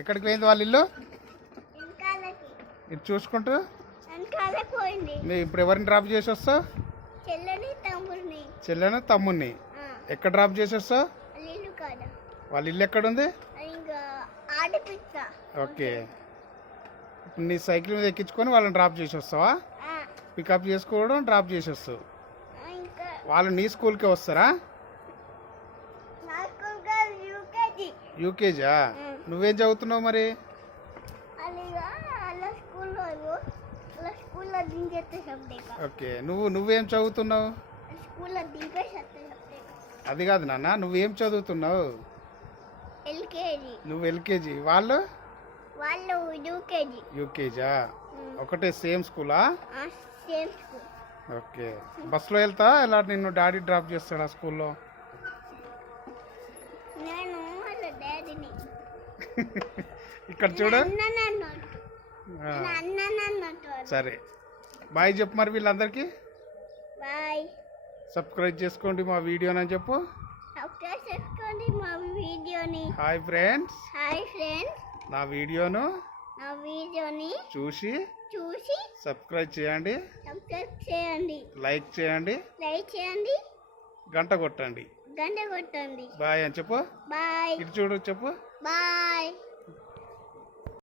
ఎక్కడికి పోయింది వాళ్ళ ఇల్లు? వెనకాలకి. ఇది చూసుకుంటూ వెనకాలకి పోయింది. నువ్వు ఇప్పుడు ఎవరిని డ్రాప్ చేసి వస్తావు? చెల్లని తమ్ముడిని. చెల్లెను తమ్ముడిని ఎక్కడ డ్రాప్ చేసి వస్తావు? ఇల్లు కాడ. వాళ్ళ ఇల్లు ఎక్కడుంది? ఇంకా ఆడిపిస్తా. ఓకే, ఇప్పుడు నీ సైకిల్ మీద ఎక్కించుకొని వాళ్ళని డ్రాప్ చేసి వస్తావా? పికప్ చేసుకోవడం, డ్రాప్ చేసి వస్తావు. ఇంకా వాళ్ళు నీ స్కూల్కే వస్తారా? నాకు యూకేజీ. యూకేజా? నువ్వేం చదువుతున్నావు మరి? అలా స్కూల్లో దించేస్తే సబ్జెక్ట్. ఓకే, నువ్వేం చదువుతున్నావు? స్కూల్లో దింపేసేస్తే సబ్జెక్ట్. అది కాదు నాన్న, నువ్వేం చదువుతున్నావు? ఎల్కేజీ. నువ్వు ఎల్కేజీ, వాళ్ళు యూకేజీ. యూకేజా? ఒకటే సేమ్ స్కూలా? Same school. ఓకే, బస్సులో వెళ్తా ఇలా నిన్ను డాడీ డ్రాప్ చేస్తాడా స్కూల్లో? నేను వాళ్ళ డాడీని. ఇక్కడ చూడు. అన్నట్టు. సరే, బాయ్ చెప్పు మరి వీళ్ళందరికీ. బాయ్. సబ్స్క్రైబ్ చేసుకోండి మా వీడియోని అని చెప్పు. సబ్స్క్రైబ్ చేసుకోండి మా వీడియోని. Hi friends. Hi friends. నా వీడియోని చూసి సబ్స్క్రైబ్ చేయండి, లైక్ చేయండి, గంట కొట్టండి. గంట కొట్టండి. బాయ్ అని చెప్పు. బాయ్. ఇటు చూడు చెప్పు. బాయ్.